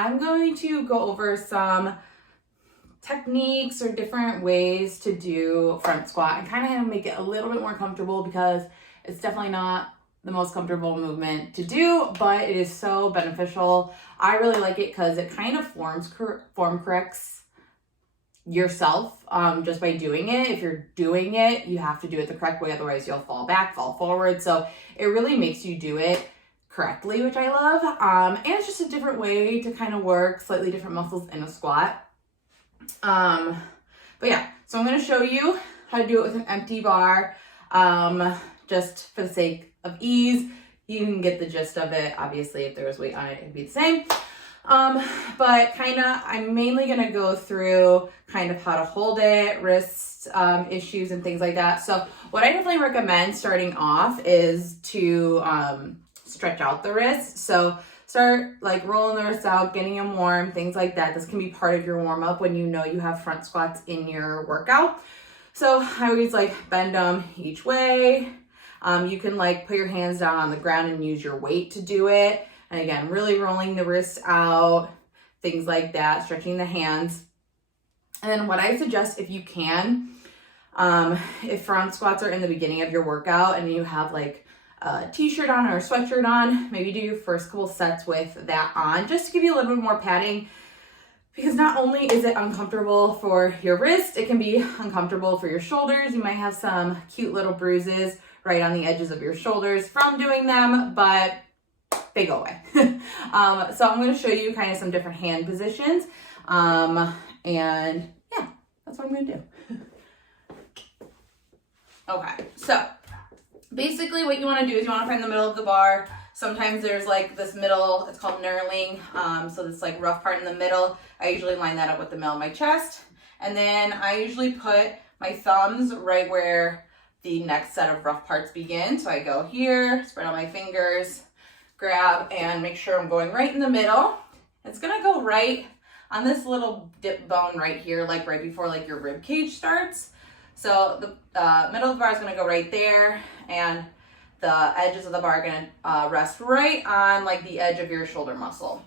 I'm going to go over some techniques or different ways to do front squat and kind of make it a little bit more comfortable, because it's definitely not the most comfortable movement to do, but it is so beneficial. I really like it because it kind of form corrects yourself just by doing it. If you're doing it, you have to do it the correct way, otherwise you'll fall back, fall forward. So it really makes you do it correctly, which I love. And it's just a different way to kind of work slightly different muscles in a squat. But yeah, so I'm going to show you how to do it with an empty bar, just for the sake of ease. You can get the gist of it. Obviously, if there was weight on it, it'd be the same. But I'm mainly going to go through kind of how to hold it, wrist issues and things like that. So what I definitely recommend starting off is to stretch out the wrists. So start like rolling the wrists out, getting them warm, things like that. This can be part of your warm up when you know you have front squats in your workout. So I always like bend them each way. You can like put your hands down on the ground and use your weight to do it. And again, really rolling the wrists out, things like that, stretching the hands. And then what I suggest, if you can, if front squats are in the beginning of your workout and you have like a t-shirt on or a sweatshirt on, maybe do your first couple sets with that on, just to give you a little bit more padding, because not only is it uncomfortable for your wrist, it can be uncomfortable for your shoulders. You might have some cute little bruises right on the edges of your shoulders from doing them, but they go away. So I'm going to show you kind of some different hand positions. And yeah, that's what I'm going to do. Okay, so basically what you want to do is you want to find the middle of the bar. Sometimes there's like this middle, it's called knurling. So this like rough part in the middle. I usually line that up with the middle of my chest. And then I usually put my thumbs right where the next set of rough parts begin. So I go here, spread out my fingers, grab, and make sure I'm going right in the middle. It's gonna go right on this little dip bone right here, like right before like your rib cage starts. So the middle of the bar is gonna go right there, and the edges of the bar are gonna rest right on like the edge of your shoulder muscle.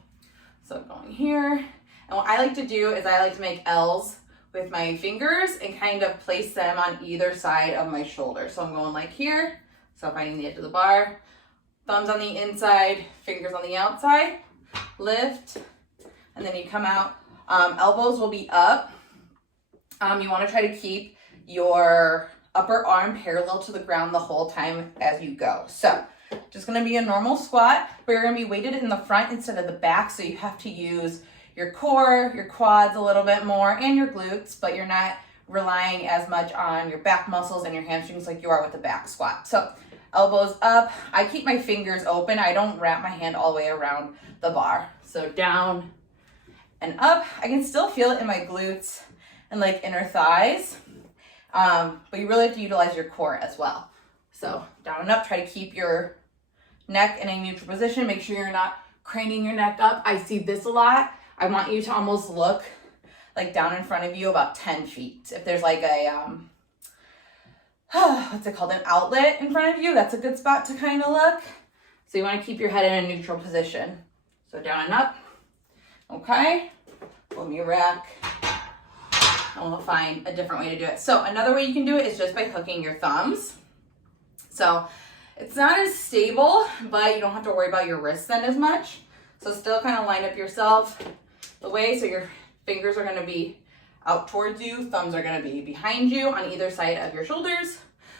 So going here, and what I like to do is I like to make L's with my fingers and kind of place them on either side of my shoulder. So I'm going like here, so finding the edge of the bar, thumbs on the inside, fingers on the outside, lift, and then you come out. Elbows will be up. You want to try to keep your upper arm parallel to the ground the whole time as you go. So just going to be a normal squat, but you're going to be weighted in the front instead of the back, so you have to use your core, your quads a little bit more, and your glutes, but you're not relying as much on your back muscles and your hamstrings like you are with the back squat. So elbows up. I keep my fingers open. I don't wrap my hand all the way around the bar. So down and up. I can still feel it in my glutes and like inner thighs, but you really have to utilize your core as well. So down and up. Try to keep your neck in a neutral position. Make sure you're not craning your neck up. I see this a lot. I want you to almost look like down in front of you about 10 feet. If there's like a, what's it called, an outlet in front of you, that's a good spot to kind of look. So you want to keep your head in a neutral position. So down and up. Okay. Let me rack. And we'll find a different way to do it. So another way you can do it is just by hooking your thumbs. So it's not as stable, but you don't have to worry about your wrists then as much. So still kind of line up yourself the way, so your fingers are going to be out towards you, thumbs are going to be behind you on either side of your shoulders.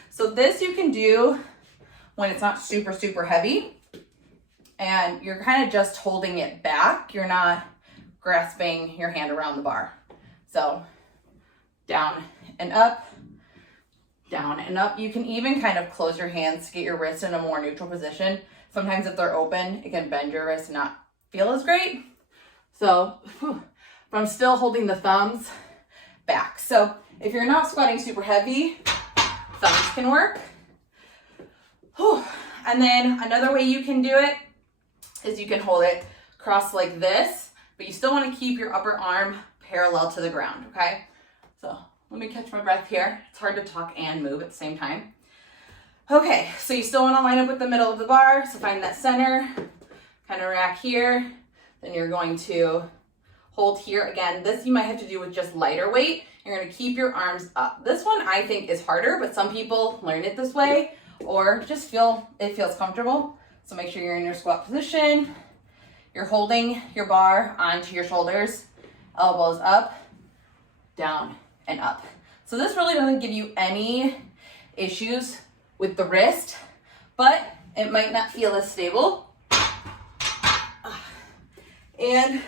So this you can do when it's not super, super heavy and you're kind of just holding it back. You're not grasping your hand around the bar. So down and up, down and up. You can even kind of close your hands to get your wrists in a more neutral position. Sometimes if they're open, it can bend your wrist and not feel as great. So, but I'm still holding the thumbs back. So if you're not squatting super heavy, thumbs can work. And then another way you can do it is you can hold it crossed like this, but you still want to keep your upper arm parallel to the ground, okay? So let me catch my breath here. It's hard to talk and move at the same time. Okay, so you still want to line up with the middle of the bar, so find that center, kind of rack here. Then you're going to hold here. Again, this you might have to do with just lighter weight. You're gonna keep your arms up. This one I think is harder, but some people learn it this way or just feel it feels comfortable. So make sure you're in your squat position. You're holding your bar onto your shoulders, elbows up, down, and up. So this really doesn't give you any issues with the wrist, but it might not feel as stable. And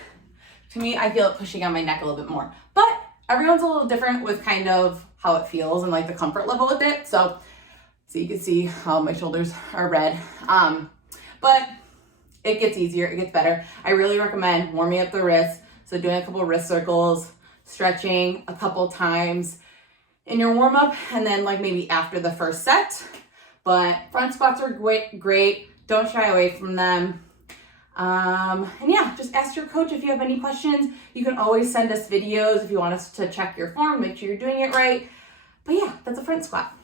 to me, I feel it pushing on my neck a little bit more. But everyone's a little different with kind of how it feels and like the comfort level with it. So you can see how my shoulders are red. But it gets easier, it gets better. I really recommend warming up the wrists. So doing a couple of wrist circles, stretching a couple times in your warm up, and then like maybe after the first set. But front squats are great. Don't shy away from them. And yeah, just ask your coach if you have any questions. You can always send us videos if you want us to check your form, make sure you're doing it right. But yeah, that's a front squat.